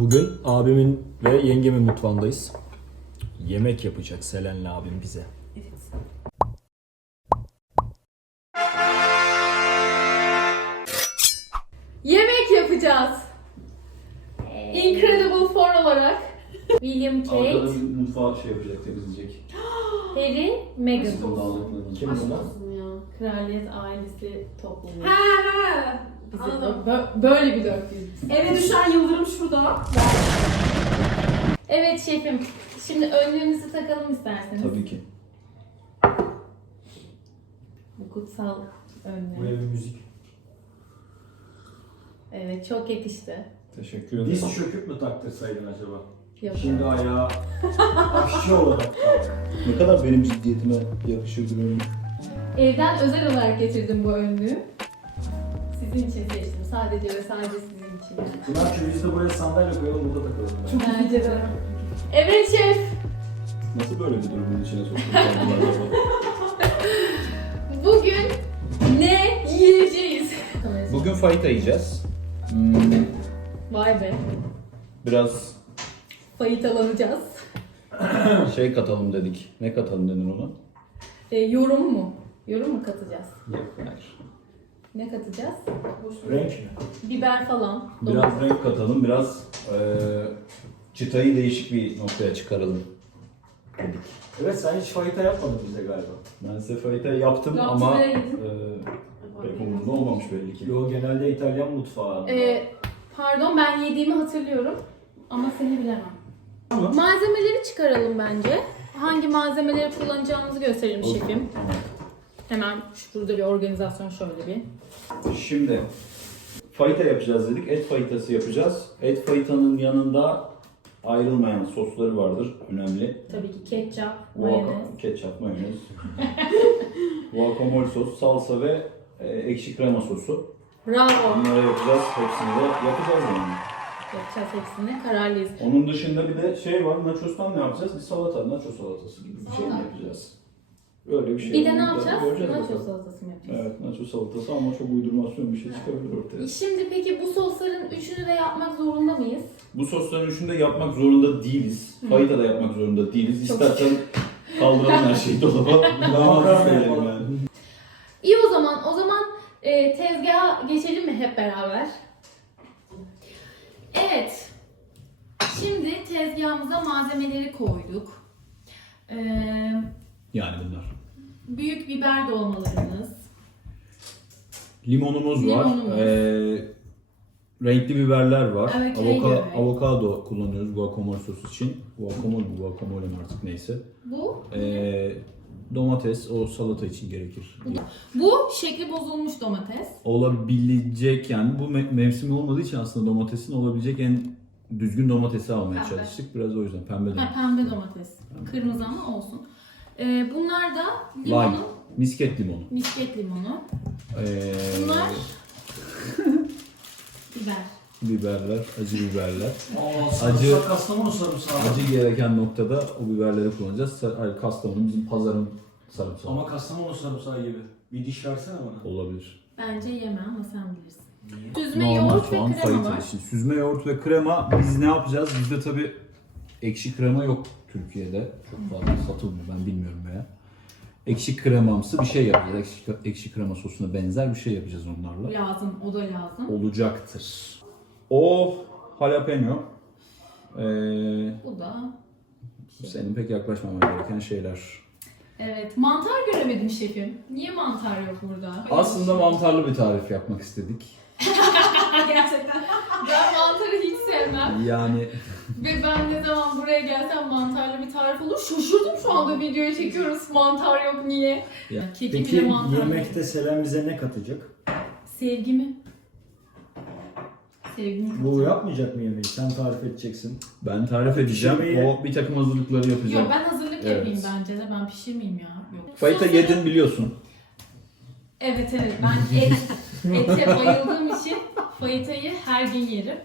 Bugün abimin ve yengemin mutfağındayız. Yemek yapacak Selen'le abim bize. Yemek yapacağız. Incredible Four olarak. William Kate, Arkada bir mutfağı şey yapacak, temizleyecek. Harry, Meghan. Sizin. Kim bu lan? ya. Kraliyet ailesi toplumu. Ha ha. Bize Anladım. bö- böyle bir dörtlüyüz. Eve düşen Yıldırım şurada. Evet şefim. Şimdi önlüğünüzü takalım isterseniz. Tabii ki. Bu kutsal önlüğü. Buraya bir müzik. Evet çok yakıştı. Teşekkür ederim. Diz çöküp mü taktırsaydın acaba? Yok. Şimdi ayağı aşçı olarak Ne kadar benim ciddiyetime yakışır bilmiyorum. Evden özel olarak getirdim bu önlüğü. Sizin için seçtim. Sadece ve sadece sizin için. Pınar şu biz de buraya sandalye koyalım burada takalım. Bence de. Evet şef. Nasıl böyle bir durumun içine soktun? Bugün ne yiyeceğiz? Bugün fayita yiyeceğiz. Hmm, Vay be. biraz Fayitalanacağız. şey katalım dedik. Ne katalım denir ona? E, yorum mu? Yorum mu katacağız? Yok hayır. Ne katacağız? Renk mi? Biber falan. Biraz renk katalım, biraz eee çıtayı değişik bir noktaya çıkaralım dedik. Evet sen hiç fayita yapmadın bize galiba. Ben size fayita yaptım Yaptım ama ve eee yedim. pek umurumda olmamış belli ki. Yo genelde İtalyan mutfağı. E, pardon ben yediğimi hatırlıyorum. Ama seni bilemem. Tamam. Malzemeleri çıkaralım bence. Hangi malzemeleri kullanacağımızı gösterelim şefim. Hemen şurada bir organizasyon şöyle bir. Şimdi fayita yapacağız dedik. Et fayitası yapacağız. Et fayitanın yanında ayrılmayan sosları vardır. Önemli. Tabii ki ketçap, mayonez. Ketçap, mayonez. Guacamole sos, salsa ve e, ekşi krema sosu. Bravo. Bunları yapacağız. Hepsini de yapacağız yani. Yapacağız hepsini. Kararlıyız. Onun dışında bir de şey var. Nachos'tan ne yapacağız? Bir salata, nacho salatası gibi bir şey mi yapacağız? Öyle bir şey. Bir de ne yapacağız? Nacho salatası mı yapacağız? Evet, nacho salatası ama çok uydurmasyon bir şey çıkabilir ortaya. Şimdi peki bu sosların üçünü de yapmak zorunda mıyız? Bu sosların üçünü de yapmak zorunda değiliz. Hı. Fayita da yapmak zorunda değiliz. Çok İstersen kaldıralım her şeyi dolaba. Damat söyleyelim yani. İyi o zaman. O zaman e, tezgaha geçelim mi hep beraber? Evet. Şimdi tezgahımıza malzemeleri koyduk. Ee, Yani bunlar. Büyük biber dolmalarımız. Limonumuz var. Limonumuz. Ee, renkli biberler var. Evet, Avoka- renk. avokado kullanıyoruz guacamole sosu için. Guacamole guacamole mi artık neyse. Bu Ee, domates o salata için gerekir. Bu bu şekli bozulmuş domates. Olabilecek yani bu me- mevsimi olmadığı için aslında domatesin olabilecek en düzgün domatesi almaya Pembe. çalıştık. Biraz o yüzden pembe Ha, domates. pembe domates. Kırmızı ama olsun. Ee, bunlar da Lime. limonun Misket limonu. misket limonu. Ee, Bunlar biber. biberler, acı biberler. Aa, Acı- sarımsak, Kastamonu sarımsağı. Acı gereken noktada o biberleri kullanacağız. Sa- Hayır, Kastamonu bizim pazarın sarımsağı. Ama Kastamonu sarımsağı gibi. Bir diş versene bana. Olabilir. Bence yeme ama sen bilirsin. Süzme Normal yoğurt ve krema var. için. Süzme yoğurt ve krema biz ne yapacağız? Bizde tabi ekşi krema yok Türkiye'de. Çok fazla satılmıyor ben bilmiyorum veya. Ekşi kremamsı bir şey yapacağız. Ekşi, ekşi krema sosuna benzer bir şey yapacağız onlarla. Lazım, o da lazım. Olacaktır. O jalapeno. Ee, Bu da şey. senin pek yaklaşmaman gereken şeyler. Evet, mantar göremedim şefim. Niye mantar yok burada? Aslında mantarlı bir tarif yapmak istedik. Gerçekten. Ben mantarı hiç sevmem. Yani Ve ben ne zaman buraya gelsem mantarlı bir tarif olur. Şaşırdım şu anda videoyu çekiyoruz. Mantar yok niye? Ya, Keki Peki bile mantar. yemekte Selen bize ne katacak? Sevgi mi? Sevgi mi? Bu yapmayacak mı yemeği? Sen tarif edeceksin. ben tarif edeceğim. Pişirmeyi- O bir takım hazırlıkları yapacak. Yok ben hazırlık Evet. yapayım bence de. Ben pişirmeyeyim ya. Yok. Fayita Sosları- yedin biliyorsun. Evet evet ben et, ete bayıldığım için fayitayı her gün yerim.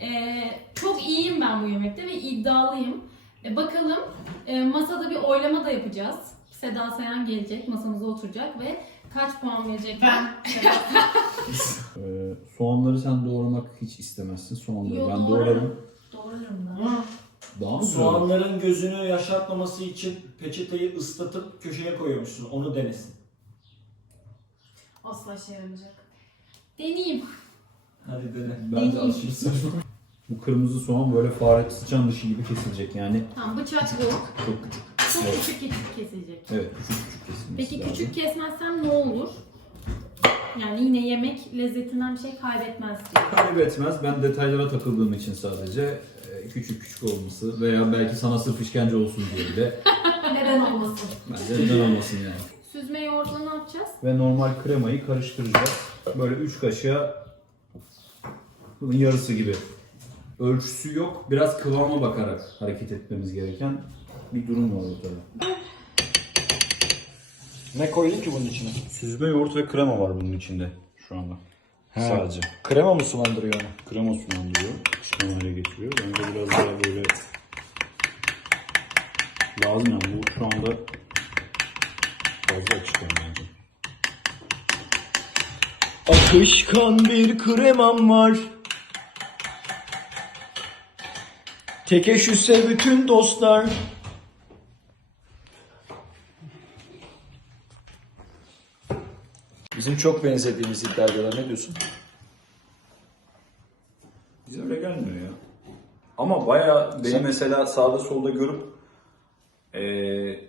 Ee, çok iyiyim ben bu yemekte ve iddialıyım. Ee, bakalım e, masada bir oylama da yapacağız. Seda Sayan gelecek masamıza oturacak ve kaç puan verecek? Ben. Ee, soğanları sen doğramak hiç istemezsin. Soğanları Yok, ben doğrarım. doğrarım. Da. Daha mı? Soğanların gözünü yaşartmaması için peçeteyi ıslatıp köşeye koyuyormuşsun. Onu denesin. Asla işe yaramayacak. Deneyeyim. Hadi dene. Bence aşırı saçma. Bu kırmızı soğan böyle fare sıçan dışı gibi kesilecek yani Tamam bıçak yok. çok küçük. Çok Evet. küçük küçük kesilecek. Evet küçük küçük kesilmesi Peki lazım. küçük kesmezsem ne olur? Yani yine yemek lezzetinden bir şey kaybetmez diye. Kaybetmez. Ben detaylara takıldığım için sadece e, küçük küçük olması veya belki sana sırf işkence olsun diye bile Neden olmasın? bence neden olmasın yani. Süzme yoğurtla ne yapacağız? Ve normal kremayı karıştıracağız. Böyle 3 kaşığa bunun yarısı gibi. Ölçüsü yok. Biraz kıvama bakarak hareket etmemiz gereken bir durum var ortada. Ne koydun ki bunun içine? Süzme yoğurt ve krema var bunun içinde şu anda. He. Sadece. Krema mı sulandırıyor onu? Krema sulandırıyor. Pişman hale getiriyor. Bence biraz daha böyle lazım yani. Bu şu anda fazla açık yani bence. Akışkan bir kremam var. Tekeşüse bütün dostlar. Bizim çok benzediğimiz iddia ediyorlar. Ne diyorsun? Bize öyle gelmiyor ya. Ama bayağı beni Sen- mesela sağda solda görüp eee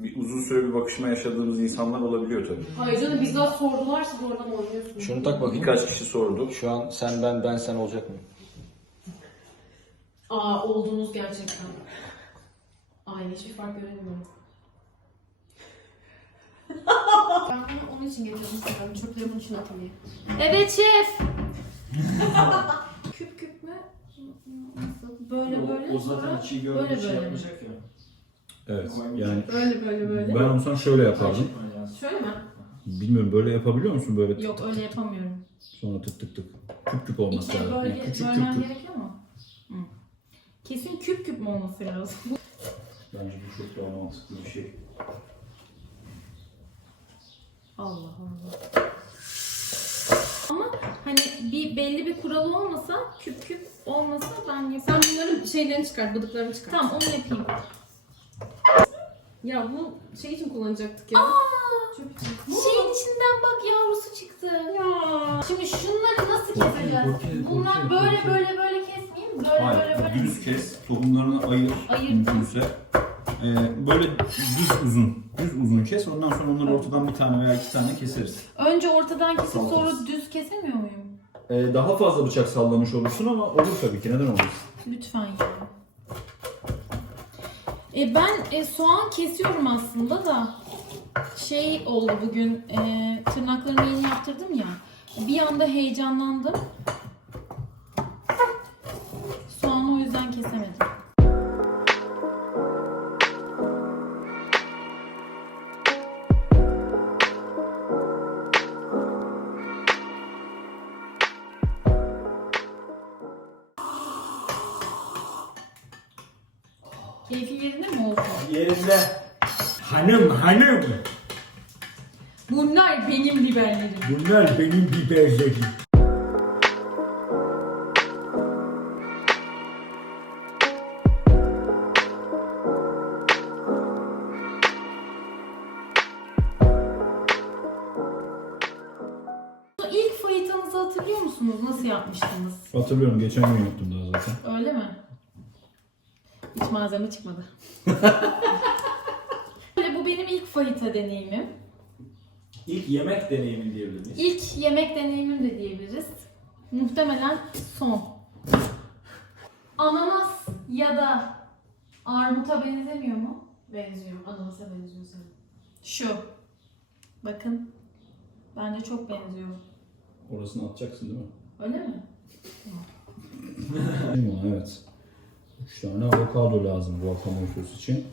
bir uzun süre bir bakışma yaşadığımız insanlar olabiliyor tabii. Hayır canım biz daha sordular siz oradan oynuyorsunuz. Şunu tak bakayım. Birkaç kişi sordu. Şu an sen ben ben sen olacak mı? Aa oldunuz gerçekten. Aynı hiçbir fark göremiyorum. ben bunu onun için getirdim sanırım. Çöpleri bunun için atayım. Evet şef. küp küp mü? Nasıl? Böyle böyle. sonra çiğ böyle böyle. mi? ya. Evet. Yani Böyle böyle böyle. ben olsam şöyle yapardım. Şöyle mi? Bilmiyorum böyle yapabiliyor musun böyle Yok öyle yapamıyorum. sonra tık tık tık. Küp küp olması İkiye lazım. böyle Yani küçük küp bölmem küp. gerekiyor mu? Kesin küp küp mü olması lazım? Bence bu çok daha mantıklı bir şey. Allah Allah. Ama hani bir belli bir kuralı olmasa, küp küp olmasa ben Sen yaparım. bunların şeylerini çıkart, bıdıklarını çıkart. Tamam onu yapayım. Ya bu şey için kullanacaktık ya. Aa, Çöp için. şeyin içinden bak yavrusu çıktı. Ya. Şimdi şunları nasıl keseceğiz? Bunlar böyle korkuyor. böyle böyle kesmeyeyim. Böyle böyle Hayır, düz kes, tohumlarını ayır Ayırdım. mümkünse. Ee, böyle düz uzun, düz uzun kes. Ondan sonra onları ortadan bir tane veya iki tane keseriz. Önce ortadan kesip sonra Sallarız. düz kesemiyor muyum? Ee, daha fazla bıçak sallamış olursun ama olur tabii ki. Neden olmasın? Lütfen ya. E ben e, soğan kesiyorum aslında da şey oldu bugün e, tırnaklarımı yeni yaptırdım ya. Bir anda heyecanlandım. Kesemedim. Keyfi yerinde mi olsun? Yerinde. Hanım hanım. Bunlar benim biberlerim. Bunlar benim biberlerim. Hatırlıyor musunuz? Nasıl yapmıştınız? Hatırlıyorum geçen gün yaptım daha zaten. Öyle mi? Hiç malzeme çıkmadı. Böyle bu benim ilk fajita deneyimim. İlk yemek deneyimi diyebilir miyiz? İlk yemek deneyimim de diyebiliriz. Muhtemelen son. Ananas ya da armuta benzemiyor mu? Benziyor. Ananasa benziyor senin. Şu. Bakın. Bence çok benziyor. Orasını atacaksın değil mi? Öyle mi? Evet. 3 tane avokado lazım guacamole sos için.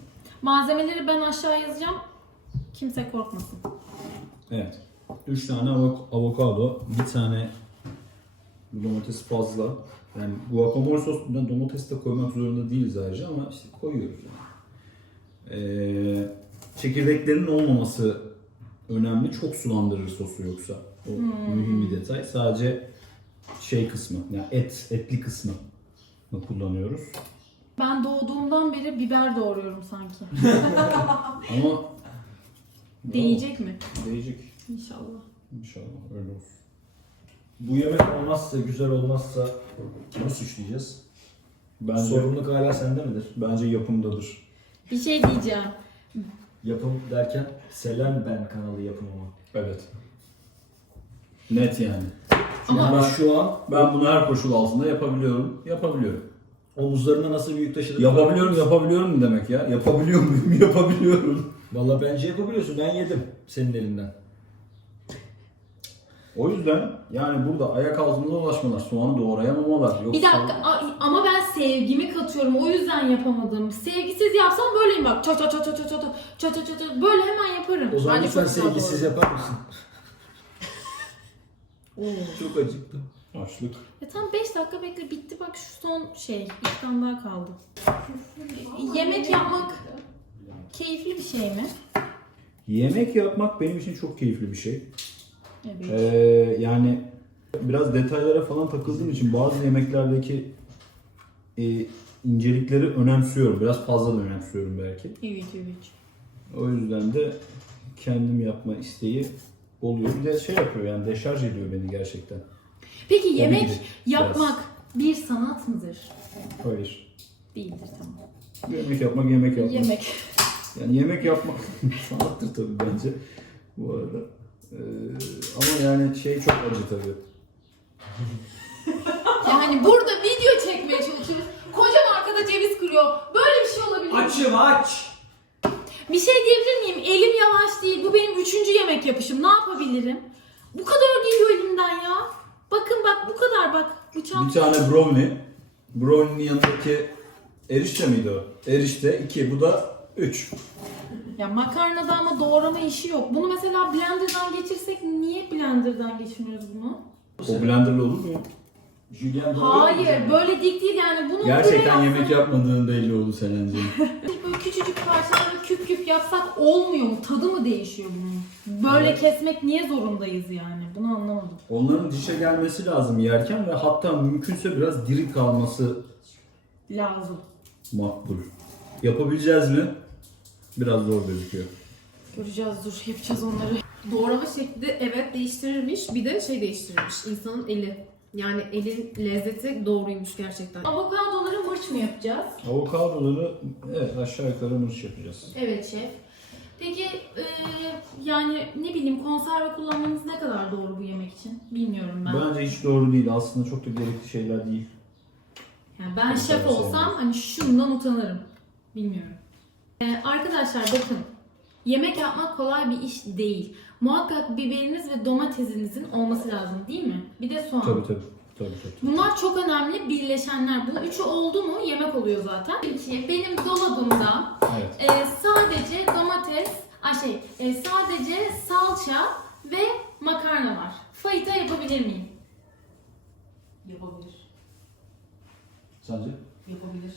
Malzemeleri ben aşağı yazacağım. Kimse korkmasın. Evet. 3 tane avok- avokado, bir tane domates fazla. Yani guacamole sosuna domates de koymak zorunda değiliz ayrıca ama işte koyuyoruz yani. Ee, çekirdeklerinin olmaması önemli. Çok sulandırır sosu yoksa. O mühim bir detay. Sadece şey kısmı, yani et, etli kısmı mı kullanıyoruz. Ben doğduğumdan beri biber doğruyorum sanki. Ama Değecek mi? Değecek. İnşallah. İnşallah öyle olsun. Bu yemek olmazsa, güzel olmazsa kimi suçlayacağız? Bence, Sorumluluk hala sende midir? bence yapımdadır. Bir şey diyeceğim. Yapım derken Selen Ben kanalı yapımı mı? Evet. Net yani. Ama Ama şu an Ben bunu her koşul altında yapabiliyorum. Yapabiliyorum. omuzlarına nasıl bir yük taşıdığını Yapabiliyorum, yapabiliyorum demek ya? Yapabiliyor muyum? Yapabiliyorum. Valla bence yapabiliyorsun. Ben yedim senin elinden. O yüzden yani burada ayak altında dolaşmalar, soğanı doğrayamamalar. Yok bir dakika a- ama ben sevgimi katıyorum o yüzden yapamadım. Sevgisiz yapsam böyleyim bak. Çat çat çat çat çat çat çat çat çat çat böyle hemen yaparım. O zaman Bence lütfen çok güzel sevgisiz bu yapar mısın? Çok acıktım. Açlık. Ya tam 5 dakika bekle bitti bak şu son şey. Bir tane daha kaldı. Yemek yapmak keyifli bir şey mi? Yemek yapmak benim için çok keyifli bir şey. Evet. Ee, yani biraz detaylara falan takıldığım için bazı yemeklerdeki e, incelikleri önemsiyorum. Biraz fazla da önemsiyorum belki. Evet evet. O yüzden de kendim yapma isteği oluyor. Bir de şey yapıyor yani deşarj ediyor beni gerçekten. Peki Hobi yemek gibi yapmak bir sanat mıdır? Hayır. Değildir tamam. Yemek yapmak yemek yapmak. Yemek. Yani yemek yapmak sanattır tabii bence bu arada. Ee, ama yani şey çok acı tabii. Yani burada video çekmeye çalışıyoruz. Kocam arkada ceviz kırıyor. Böyle bir şey olabilir mi? Açım aç! Bir şey diyebilir miyim? Elim yavaş değil. Bu benim üçüncü yemek yapışım. Ne yapabilirim? Bu kadar geliyor elimden ya. Bakın bak bu kadar bak. Bıçağım. Bir tane brownie. Brownie'nin yanındaki erişte miydi o? Erişte 2 bu da 3. Ya makarnada ama doğrama işi yok. Bunu mesela blenderdan geçirsek niye blenderdan geçirmiyoruz bunu? O blenderlı olur mu? Julian Hayır böyle dik değil yani bunu Gerçekten yemek yapmadığın belli oldu Selen'ciğim. böyle küçücük küp yapsak olmuyor mu? Tadı mı değişiyor bunun? Böyle Evet. kesmek niye zorundayız yani? Bunu anlamadım. Onların dişe gelmesi lazım yerken ve hatta mümkünse biraz diri kalması Lazım. makbul. Yapabileceğiz mi? Biraz zor gözüküyor. Göreceğiz dur yapacağız onları. Doğrama şekli evet değiştirirmiş. Bir de şey değiştirirmiş. insanın eli. Yani elin lezzeti doğruymuş gerçekten. Avokadoları mırç mı yapacağız? Avokadoları evet aşağı yukarı mırç yapacağız. Evet şef. Peki e, yani ne bileyim konserve kullanmanız ne kadar doğru bu yemek için? Bilmiyorum ben. Bence hiç doğru değil. Aslında çok da gerekli şeyler değil. Yani ben Konserve şef olsam sevmiyorum. hani şundan utanırım. Bilmiyorum. E, arkadaşlar bakın. Yemek yapmak kolay bir iş değil. Muhakkak biberiniz ve domatesinizin olması lazım değil mi? Bir de soğan. Tabii tabii. Tabii tabii. Bunlar çok önemli birleşenler. Bu üçü oldu mu yemek oluyor zaten. Ki benim dolabımda Evet. e, sadece domates, ay şey, e, sadece salça ve makarna var. Fayita yapabilir miyim? Yapabilir. Sence? Yapabilir.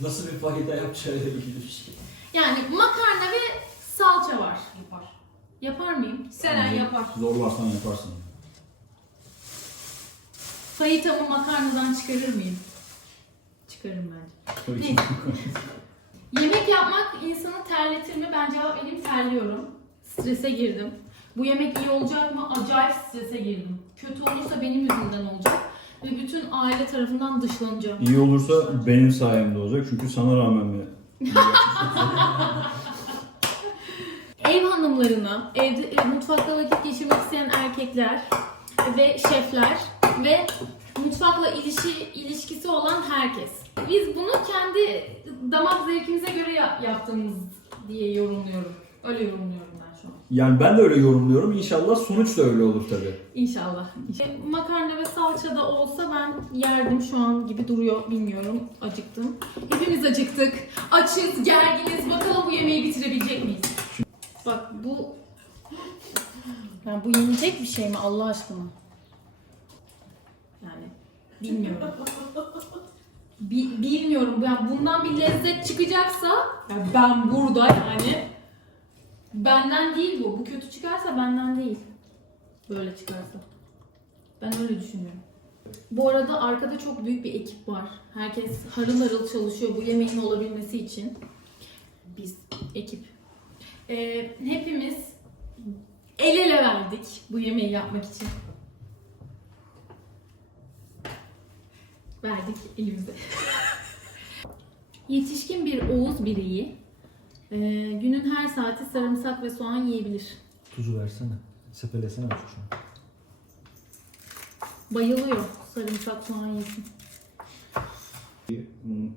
Nasıl bir pakete yapacağıyla ilgili bir şey. Yani makarna ve salça var. Yapar. Yapar mıyım? Selen Bence yapar. Zorlarsan yaparsın. Fayitamı makarnadan çıkarır mıyım? Çıkarırım bence. Tabii. Yemek yapmak insanı terletir mi? Ben cevap vereyim terliyorum. Strese girdim. Bu yemek iyi olacak mı? Acayip strese girdim. Kötü olursa benim yüzümden olacak. Ve bütün aile tarafından dışlanacağım. İyi olursa benim sayemde olacak çünkü sana rağmen mi? Ev hanımlarına, evde e, mutfakta vakit geçirmek isteyen erkekler ve şefler ve mutfakla ilişki ilişkisi olan herkes. Biz bunu kendi damak zevkimize göre ya- yaptığımız diye yorumluyorum. Öyle yorumluyorum ben şu an. Yani ben de öyle yorumluyorum. İnşallah sonuç da öyle olur tabii. İnşallah. E, Makarna ve salça da olsa ben yerdim şu an gibi duruyor. Bilmiyorum. Acıktım. Hepimiz acıktık. Açız, gerginiz. Bakalım bu yemeği bitirebilecek miyiz? Bak bu... Yani bu yenecek bir şey mi Allah aşkına? Yani bilmiyorum. Bi- bilmiyorum. Yani bundan bir lezzet çıkacaksa yani ben burada yani benden değil bu. Bu kötü çıkarsa benden değil. Böyle çıkarsa. Ben öyle düşünüyorum. Bu arada arkada çok büyük bir ekip var. Herkes harıl harıl çalışıyor bu yemeğin olabilmesi için. Biz ekip. Ee, hepimiz el ele verdik bu yemeği yapmak için. Verdik elimize. Yetişkin bir Oğuz bireyi e, günün her saati sarımsak ve soğan yiyebilir. Tuzu versene. Sepelesene şu an. Bayılıyor sarımsak soğan yesin. Hmm,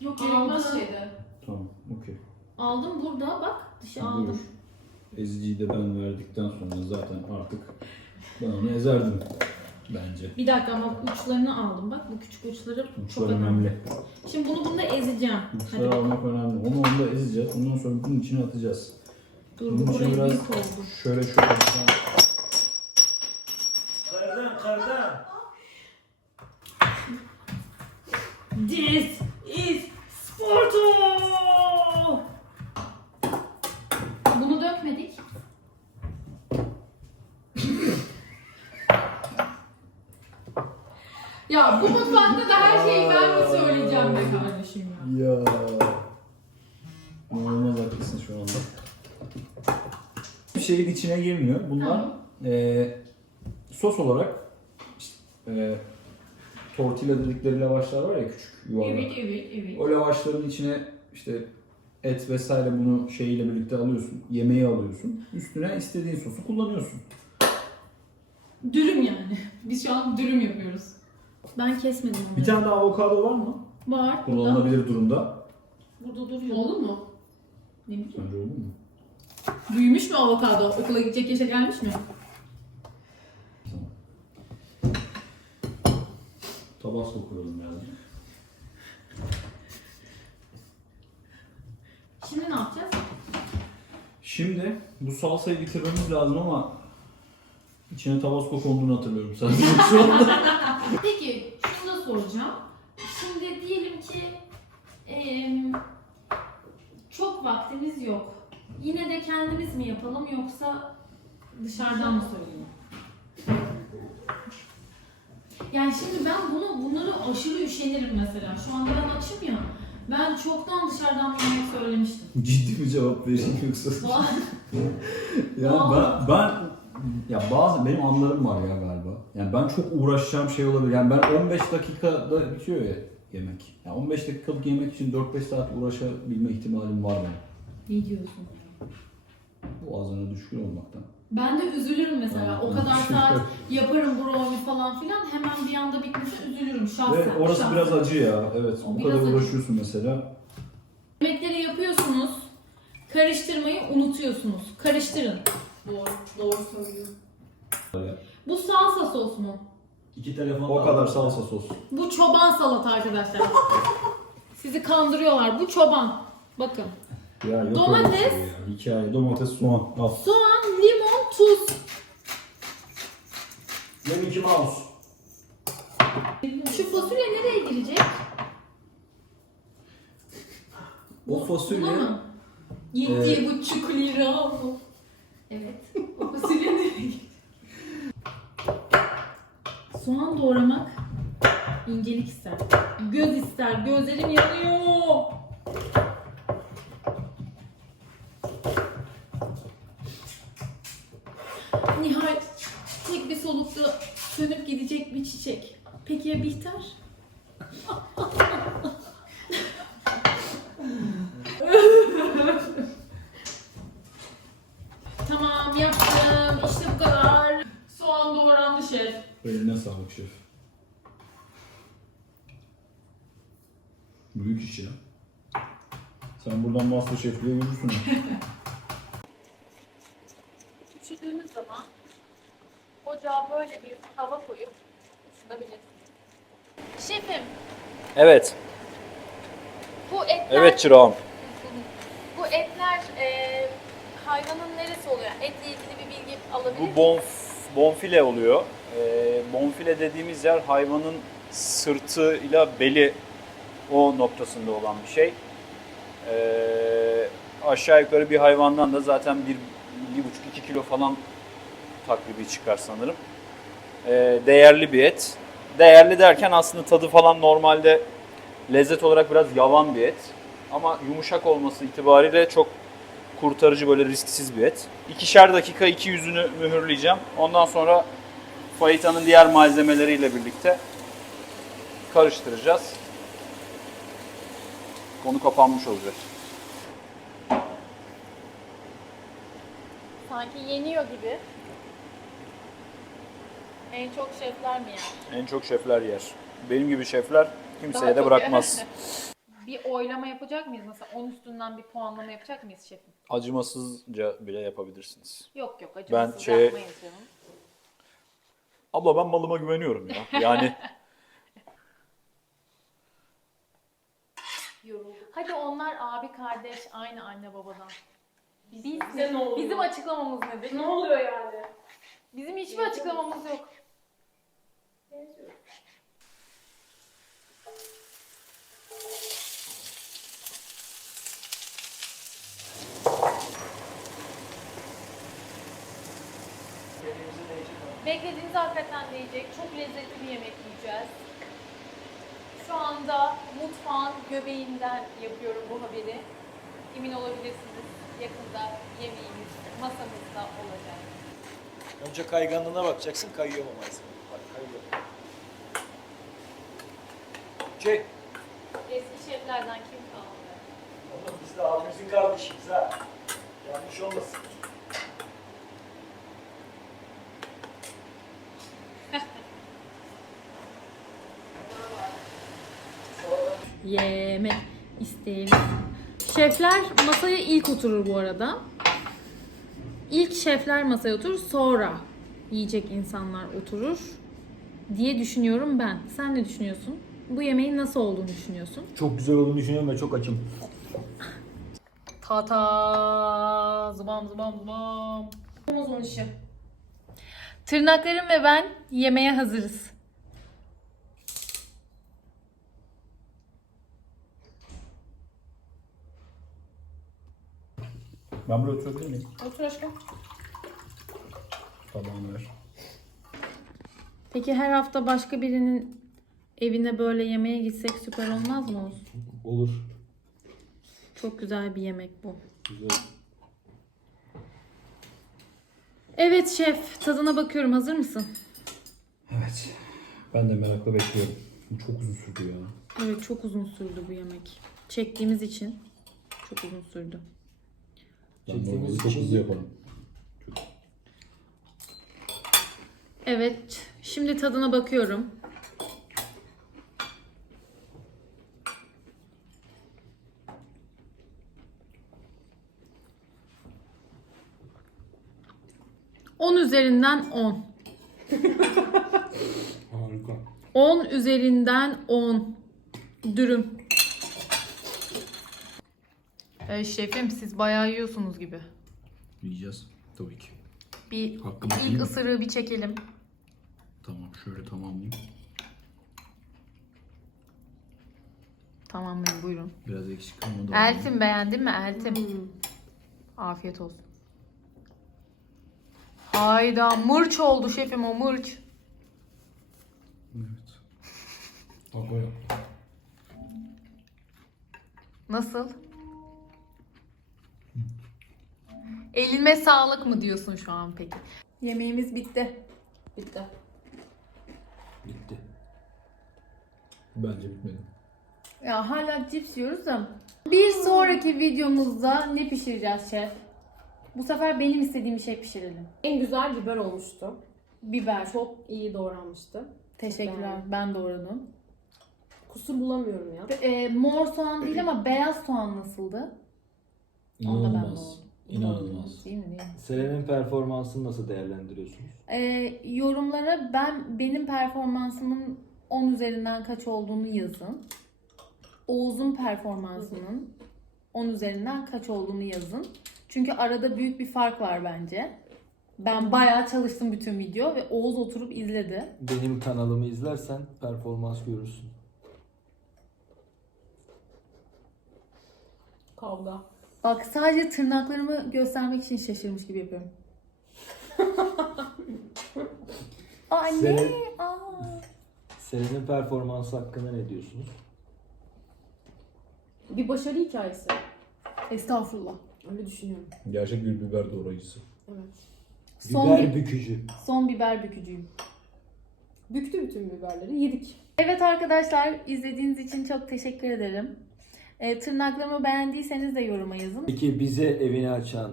Yok Gerekmez şeyde. Tamam, okey. Aldım burada bak dışı aldım. Eziciyi de ben verdikten sonra zaten artık ben onu ezerdim bence. Bir dakika ama uçlarını aldım bak bu küçük uçları çok Uçlar önemli. önemli. Şimdi bunu bunda ezeceğim. Hadi Uçları bakalım. almak önemli. Onu onda ezeceğiz. Ondan sonra bunun içine atacağız. Dur Bunun bu için buraya biraz büyük oldu. şöyle şöyle Kardan kardan. This is Sparta! Bunu dökmedik. Ya bu mutfakta da her şeyi ben mi söyleyeceğim be kardeşim ya? Ya. İnanılmaz haklısın şu anda. Bir şeyin içine girmiyor. Bunlar Tamam. eee, sos olarak işte, eee tortilla dedikleri lavaşlar var ya küçük yuvarlak. Evet evet evet. O lavaşların içine işte et vesaire bunu şeyiyle birlikte alıyorsun. Yemeği alıyorsun. Üstüne istediğin sosu kullanıyorsun. Dürüm yani. Biz şu an dürüm yapıyoruz. Ben kesmedim onları. Bir tane daha avokado var mı? Var burada. Kullanılabilir durumda. Burada duruyor. Oldu mu? Ne bileyim. Sence olur mu? Büyümüş mü avokado? Okula gidecek yaşa gelmiş mi? Tamam. Tabasco koyalım yani. Şimdi ne yapacağız? Şimdi bu salsayı bitirmemiz lazım ama içine tabasco konduğunu hatırlıyorum sadece şu anda. Peki şunu da soracağım. Şimdi diyelim ki em, çok vaktimiz yok. Yine de kendimiz mi yapalım yoksa dışarıdan mı söyleyelim? Yani şimdi ben bunu bunları aşırı üşenirim mesela. Şu anda ben açım ya. Ben çoktan dışarıdan bir yemek söylemiştim. Ciddi bir cevap vereyim yoksa. Ya ben, ben ya bazı benim anlarım var ya galiba. Yani ben çok uğraşacağım şey olabilir. Yani ben 15 dakikada bitiyor ya yemek. Yani 15 dakikalık yemek için 4-5 saat uğraşabilme ihtimalim var benim. ne diyorsun? Boğazına düşkün olmaktan. Ben de üzülürüm mesela. O kadar Şey saat yaparım brownie falan filan. Hemen bir anda bitmese üzülürüm şahsen. Ve orası şahsen. biraz acı ya. Evet. O Bu biraz kadar acı. uğraşıyorsun mesela. Yemekleri yapıyorsunuz. Karıştırmayı unutuyorsunuz. Karıştırın. Doğru. Doğru söylüyor. Bu salsa sos mu? İki telefon O da kadar var. salsa sos. Bu çoban salata arkadaşlar. Sizi kandırıyorlar. Bu çoban. Bakın. Ya yok Domates. öyle bir şey ya. Hikaye. Domates, soğan. Al. Soğan, limon, tuz. Ne Mickey Mouse. Şu fasulye nereye girecek? O fasulye Buna mı? Yedi buçuk lira mı? Evet. O fasulye nereye girecek? Soğan doğramak incelik ister. Göz ister. Gözlerim yanıyor. Nihayet tek bir solukta sönüp gidecek bir çiçek. Peki ya Bihter? Tamam yaptım. İşte bu kadar. Soğan doğrandı şef. Eline sağlık şef. Büyük iş ya. Sen buradan Masterchef'liğe yürürsün. Üşüdüğünüz zaman ocağa böyle bir tava koyup ısıtabilirsiniz. Şefim Evet. bu etler, Evet çırağım. bu etler e, hayvanın neresi oluyor? Etle ilgili bir bilgi alabilir Bu miyim? bonf, bonfile oluyor. Ee, bonfile dediğimiz yer hayvanın sırtıyla beli o noktasında olan bir şey. Ee, aşağı yukarı bir hayvandan da zaten bir, bir buçuk iki kilo falan takribi çıkar sanırım. Ee, değerli bir et. değerli derken aslında tadı falan normalde lezzet olarak biraz yavan bir et. Ama yumuşak olması itibariyle çok kurtarıcı böyle risksiz bir et. İkişer dakika iki yüzünü mühürleyeceğim. Ondan sonra fajitanın diğer malzemeleriyle birlikte karıştıracağız. Konu kapanmış olacak. Sanki yeniyor gibi. En çok şefler mi yer? En çok şefler yer. Benim gibi şefler kimseye Daha de çok bırakmaz. Bir oylama yapacak mıyız? Mesela 10 üstünden bir puanlama yapacak mıyız şefim? Acımasızca bile yapabilirsiniz. Yok yok acımasız şey- yapmayız canım. Abla ben malıma güveniyorum ya. Yani Hadi onlar abi kardeş aynı anne babadan. Biz, Bize ne oluyor? Bizim açıklamamız nedir? Ne oluyor yani? Bizim hiçbir açıklamamız yok. Beklediğiniz hakikaten değecek. Çok lezzetli bir yemek yiyeceğiz. Şu anda mutfağın göbeğinden yapıyorum bu haberi. Emin olabilirsiniz. Yakında yemeğimiz masamızda olacak. Önce kayganlığına bakacaksın kayıyor mu malzeme? Bak kayıyor. Çek. Eski şeflerden kim kaldı? Oğlum biz de abimizin kardeşiyiz ha. Yanlış olmasın. Yemek isteyelim. Şefler masaya ilk oturur bu arada. İlk şefler masaya oturur, sonra yiyecek insanlar oturur diye düşünüyorum ben. Sen ne düşünüyorsun? Bu yemeğin nasıl olduğunu düşünüyorsun? Çok güzel olduğunu düşünüyorum ve çok açım. Ta ta zıbam zıbam zıbam. Tırnaklarım ve ben yemeğe hazırız. Ben buraya oturabilir miyim? Otur aşkım. Tamam ver. Peki her hafta başka birinin evine böyle yemeğe gitsek süper olmaz mı olsun? Olur. Çok güzel bir yemek bu. Güzel. Evet şef, tadına bakıyorum. Hazır mısın? Evet. Ben de merakla bekliyorum. Bu çok uzun sürdü ya. Evet, çok uzun sürdü bu yemek. Çektiğimiz için çok uzun sürdü. Ben Çektiğimiz normalde çok hızlı yaparım. Evet, şimdi tadına bakıyorum. On üzerinden 10. Harika. 10 üzerinden 10. Dürüm. Ee, şefim siz bayağı yiyorsunuz gibi. Yiyeceğiz. Tabii ki. Bir Hakkımız değil ilk mi? ısırığı bir çekelim. Tamam şöyle tamamlayayım. Tamamlayın buyurun. Biraz eksik kalmadı. Eltim beğendin mi Eltim? Afiyet olsun. Hayda mırç oldu şefim o mırç. Evet. Baba ya. Nasıl? Elime sağlık mı diyorsun şu an peki? Yemeğimiz bitti. Bitti. Bitti. Bence bitmedi. Ya hala cips yiyoruz da. Bir sonraki videomuzda ne pişireceğiz şef? Bu sefer benim istediğim şey pişirelim. En güzel biber olmuştu. Biber. Çok iyi doğranmıştı. Teşekkürler. Ben doğradım. Kusur bulamıyorum ya. Ee, mor soğan değil ama beyaz soğan nasıldı? Onu da ben doğradım. İnanılmaz. Değil mi? Değil mi? Selen'in performansını nasıl değerlendiriyorsunuz? Ee, yorumlara ben benim performansımın 10 üzerinden kaç olduğunu yazın. Oğuz'un performansının 10 üzerinden kaç olduğunu yazın. Çünkü arada büyük bir fark var bence. Ben bayağı çalıştım bütün video ve Oğuz oturup izledi. Benim kanalımı izlersen performans görürsün. Kavga. Bak sadece tırnaklarımı göstermek için şaşırmış gibi yapıyorum. Anne. Selen, Aa. Selen'in performansı hakkında ne diyorsunuz? Bir başarı hikayesi. Estağfurullah. Öyle düşünüyorum. Gerçek bir biber doğrayıcısı. Evet. Son, Biber bükücü. son biber bükücüyüm. Büktü bütün biberleri. Yedik. Evet arkadaşlar izlediğiniz için çok teşekkür ederim. E, tırnaklarımı beğendiyseniz de yoruma yazın. Peki bize evini açan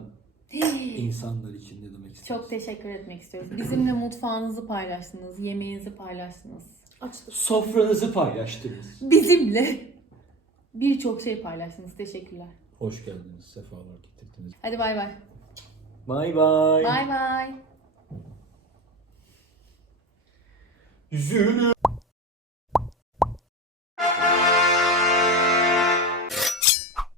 insanlar için ne demek istiyorsunuz? Çok teşekkür etmek istiyoruz. Bizimle mutfağınızı paylaştınız, yemeğinizi paylaştınız. Açtık. Sofranızı paylaştınız. Bizimle birçok şey paylaştınız. Teşekkürler. Hoş geldiniz. Sefalar getirdiniz. Hadi bay bay. Bay bay. Bay bay. Zülü.